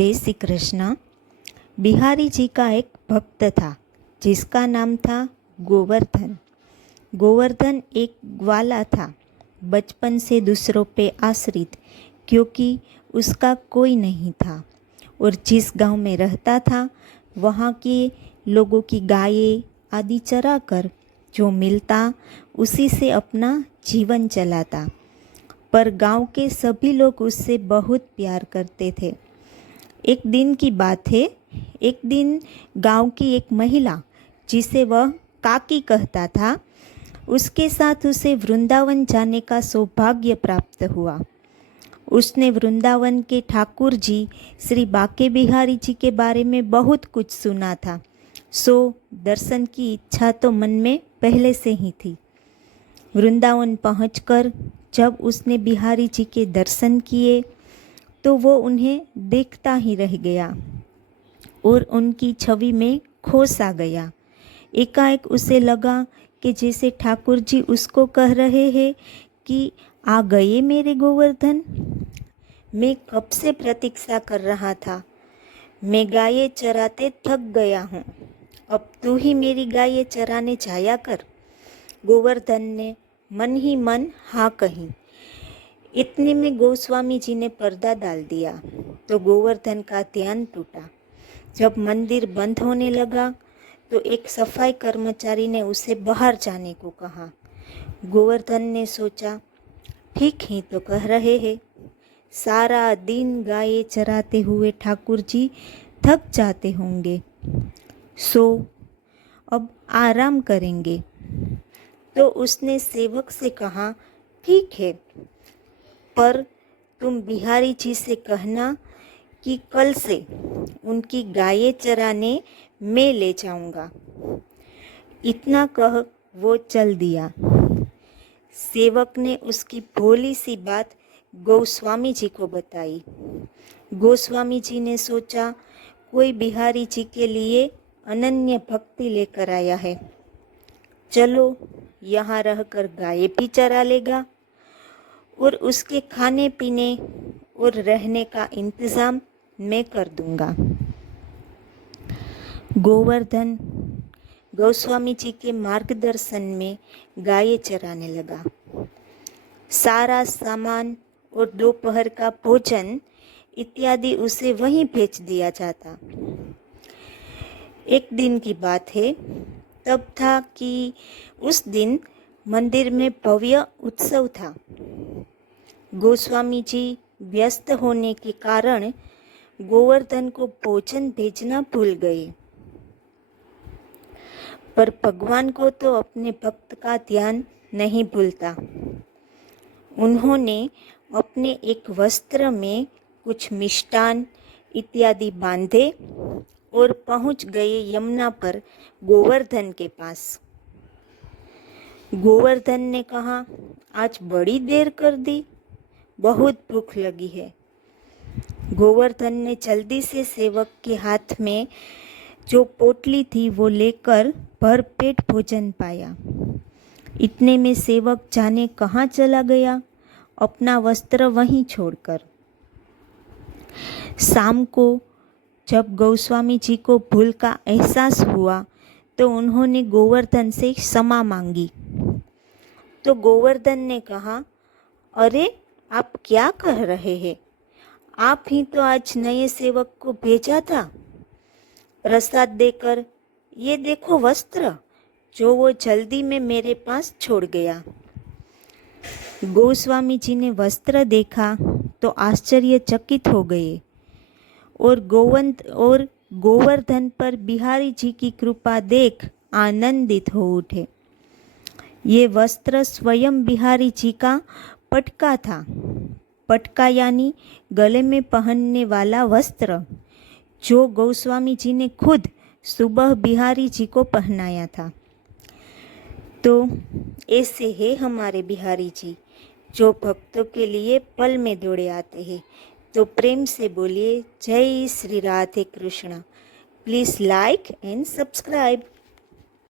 जय श्री कृष्ण। बिहारी जी का एक भक्त था जिसका नाम था गोवर्धन। गोवर्धन एक ग्वाला था, बचपन से दूसरों पे आश्रित, क्योंकि उसका कोई नहीं था। और जिस गांव में रहता था वहाँ के लोगों की गायें आदि चराकर जो मिलता उसी से अपना जीवन चलाता। पर गांव के सभी लोग उससे बहुत प्यार करते थे। एक दिन की बात है, एक दिन गांव की एक महिला जिसे वह काकी कहता था, उसके साथ उसे वृंदावन जाने का सौभाग्य प्राप्त हुआ। उसने वृंदावन के ठाकुर जी श्री बाके बिहारी जी के बारे में बहुत कुछ सुना था, सो दर्शन की इच्छा तो मन में पहले से ही थी। वृंदावन पहुंचकर जब उसने बिहारी जी के दर्शन किए तो वो उन्हें देखता ही रह गया और उनकी छवि में खो सा गया। एकाएक उसे लगा कि जैसे ठाकुर जी उसको कह रहे हैं कि आ गए मेरे गोवर्धन। मैं कब से प्रतीक्षा कर रहा था। मैं गायें चराते थक गया हूँ, अब तू ही मेरी गायें चराने जाया कर। गोवर्धन ने मन ही मन हाँ कही। इतने में गोस्वामी जी ने पर्दा डाल दिया तो गोवर्धन का ध्यान टूटा। जब मंदिर बंद होने लगा तो एक सफाई कर्मचारी ने उसे बाहर जाने को कहा। गोवर्धन ने सोचा, ठीक ही तो कह रहे हैं, सारा दिन गायें चराते हुए ठाकुर जी थक जाते होंगे, सो अब आराम करेंगे। तो उसने सेवक से कहा, ठीक है, पर तुम बिहारी जी से कहना कि कल से उनकी गायें चराने मैं ले जाऊंगा। इतना कह वो चल दिया। सेवक ने उसकी भोली सी बात गोस्वामी जी को बताई। गोस्वामी जी ने सोचा, कोई बिहारी जी के लिए अनन्य भक्ति लेकर आया है, चलो यहाँ रहकर गायें भी चरा लेगा और उसके खाने पीने और रहने का इंतज़ाम मैं कर दूंगा। गोवर्धन गोस्वामी जी के मार्गदर्शन में गायें चराने लगा। सारा सामान और दोपहर का भोजन इत्यादि उसे वहीं भेज दिया जाता। एक दिन की बात है, तब था कि उस दिन मंदिर में भव्य उत्सव था। गोस्वामी जी व्यस्त होने के कारण गोवर्धन को भोजन भेजना भूल गए। पर भगवान को तो अपने भक्त का ध्यान नहीं भूलता। उन्होंने अपने एक वस्त्र में कुछ मिष्टान इत्यादि बांधे और पहुंच गए यमुना पर गोवर्धन के पास। गोवर्धन ने कहा, आज बड़ी देर कर दी, बहुत भूख लगी है। गोवर्धन ने जल्दी से सेवक के हाथ में जो पोटली थी वो लेकर भरपेट भोजन पाया। इतने में सेवक जाने कहाँ चला गया, अपना वस्त्र वहीं छोड़कर। शाम को जब गोस्वामी जी को भूल का एहसास हुआ तो उन्होंने गोवर्धन से क्षमा मांगी। तो गोवर्धन ने कहा, अरे आप क्या कह रहे हैं, आप ही तो आज नए सेवक को भेजा था प्रसाद देकर। ये देखो वस्त्र जो वो जल्दी में मेरे पास छोड़ गया। गोस्वामी जी ने वस्त्र देखा तो आश्चर्यचकित हो गए और गोवर्धन पर बिहारी जी की कृपा देख आनंदित हो उठे। ये वस्त्र स्वयं बिहारी जी का पटका था। पटका यानी गले में पहनने वाला वस्त्र, जो गोस्वामी जी ने खुद सुबह बिहारी जी को पहनाया था। तो ऐसे है हमारे बिहारी जी, जो भक्तों के लिए पल में दौड़े आते हैं। तो प्रेम से बोलिए, जय Shri Radhe Krishna. Please like and subscribe.